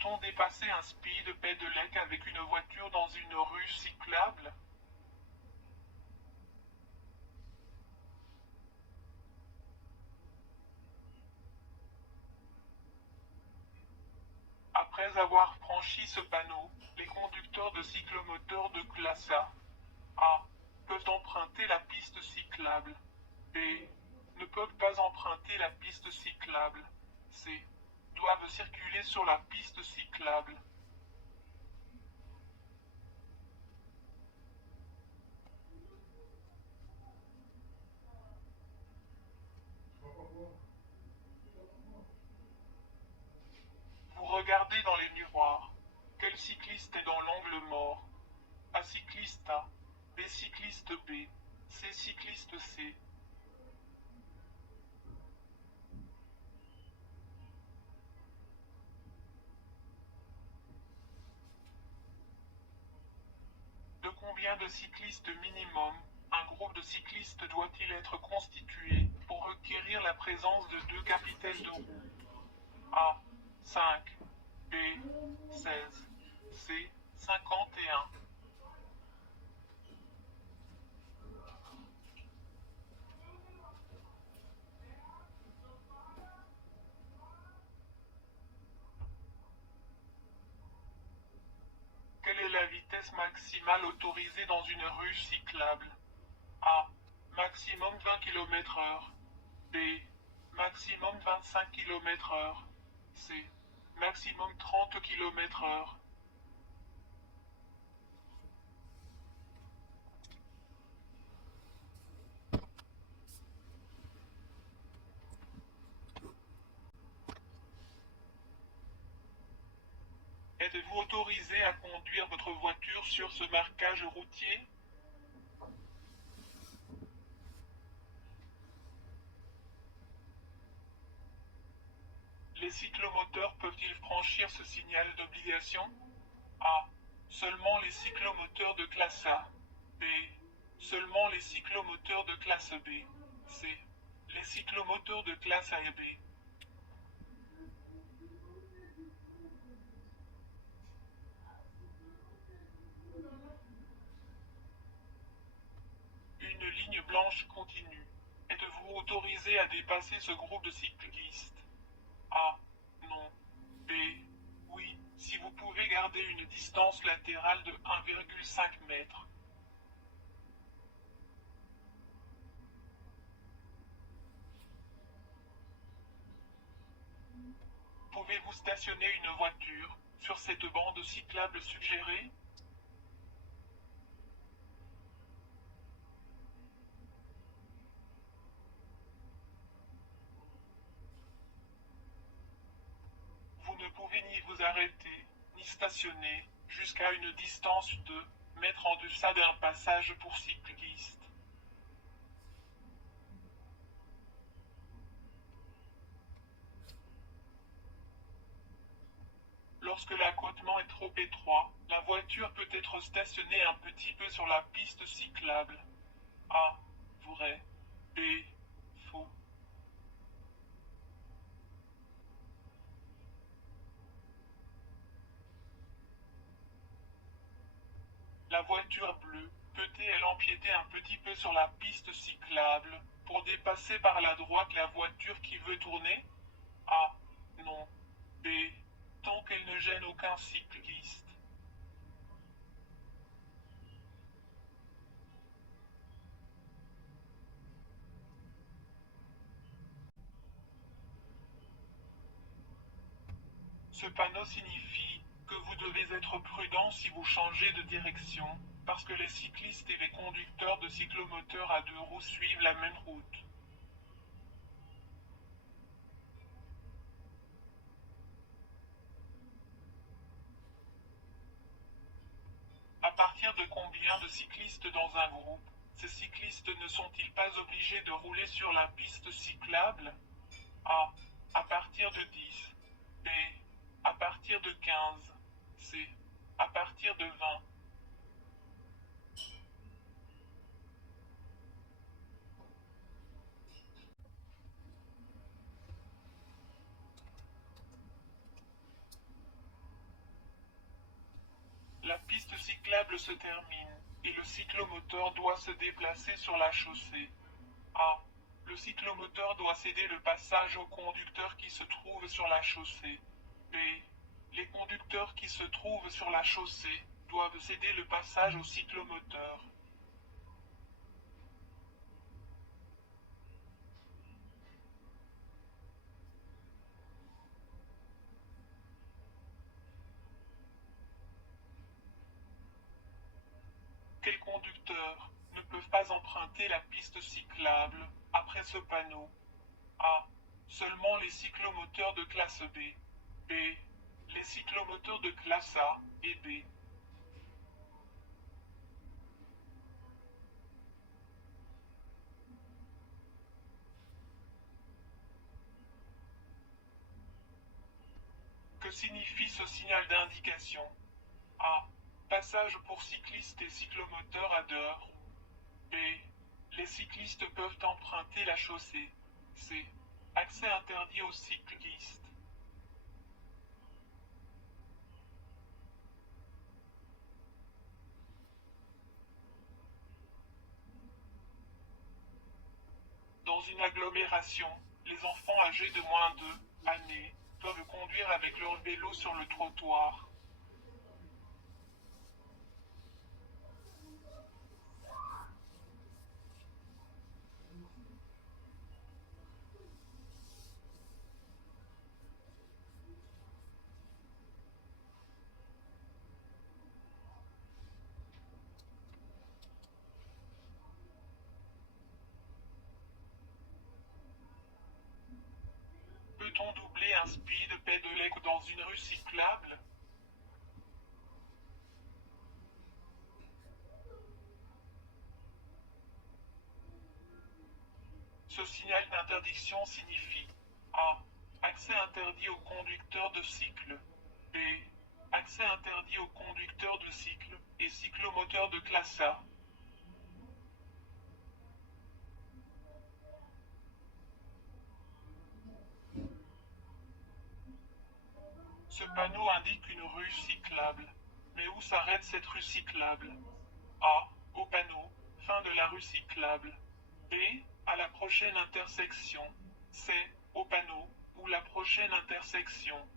peut-on dépasser un speed pedelec avec une voiture dans une rue cyclable? Après avoir franchi ce panneau, les conducteurs de cyclomoteurs de classe A peuvent emprunter la piste cyclable. B ne peuvent pas emprunter la piste cyclable. C doivent circuler sur la piste cyclable. Vous regardez dans les miroirs. Quel cycliste est dans l'angle mort? A cycliste A, B cycliste B, C cycliste C. De combien de cyclistes minimum un groupe de cyclistes doit-il être constitué pour requérir la présence de deux capitaines de roue? A 5, B 16, C 51. Quelle est la vitesse maximale autorisée dans une rue cyclable? A. Maximum 20 km/h. B. Maximum 25 km/h. C. Maximum 30 km/h. Êtes-vous autorisé à conduire votre voiture sur ce marquage routier? Les cyclomoteurs peuvent-ils franchir ce signal d'obligation? A. Seulement les cyclomoteurs de classe A. B. Seulement les cyclomoteurs de classe B. C. Les cyclomoteurs de classe A et B. Une ligne blanche continue. Êtes-vous autorisé à dépasser ce groupe de cyclistes? A. Non. B. Oui, si vous pouvez garder une distance latérale de 1,5 m. Pouvez-vous stationner une voiture sur cette bande cyclable suggérée? Vous ne pouvez ni vous arrêter, ni stationner, jusqu'à une distance de mètres en deçà d'un passage pour cyclistes. Lorsque l'accotement est trop étroit, la voiture peut être stationnée un petit peu sur la piste cyclable. A. Vrai. B. Faux. La voiture bleue peut-elle empiéter un petit peu sur la piste cyclable pour dépasser par la droite la voiture qui veut tourner? A. Non. B. Tant qu'elle ne gêne aucun cycliste. Ce panneau signifie que vous devez être prudent si vous changez de direction, parce que les cyclistes et les conducteurs de cyclomoteurs à deux roues suivent la même route. À partir de combien de cyclistes dans un groupe, ces cyclistes ne sont-ils pas obligés de rouler sur la piste cyclable? A. À partir de 10. B. À partir de 15. C. À partir de 20. cyclable se termine, et le cyclomoteur doit se déplacer sur la chaussée. A. Le cyclomoteur doit céder le passage aux conducteurs qui se trouvent sur la chaussée. B. Les conducteurs qui se trouvent sur la chaussée doivent céder le passage au cyclomoteur. Quels conducteurs ne peuvent pas emprunter la piste cyclable après ce panneau? A. Seulement les cyclomoteurs de classe B. B. Les cyclomoteurs de classe A et B. Que signifie ce signal d'indication? A. Passage pour cyclistes et cyclomoteurs à d'heure. B. Les cyclistes peuvent emprunter la chaussée. C. Accès interdit aux cyclistes. Dans une agglomération, les enfants âgés de moins de années peuvent conduire avec leur vélo sur le trottoir. Peut-on doubler un speed pedelec dans une rue cyclable? Ce signal d'interdiction signifie A. Accès interdit aux conducteurs de cycle. B. Accès interdit aux conducteurs de cycle et cyclomoteurs de classe A. Ce panneau indique une rue cyclable. Mais où s'arrête cette rue cyclable? A. Au panneau, fin de la rue cyclable. B. À la prochaine intersection. C. Au panneau, ou la prochaine intersection.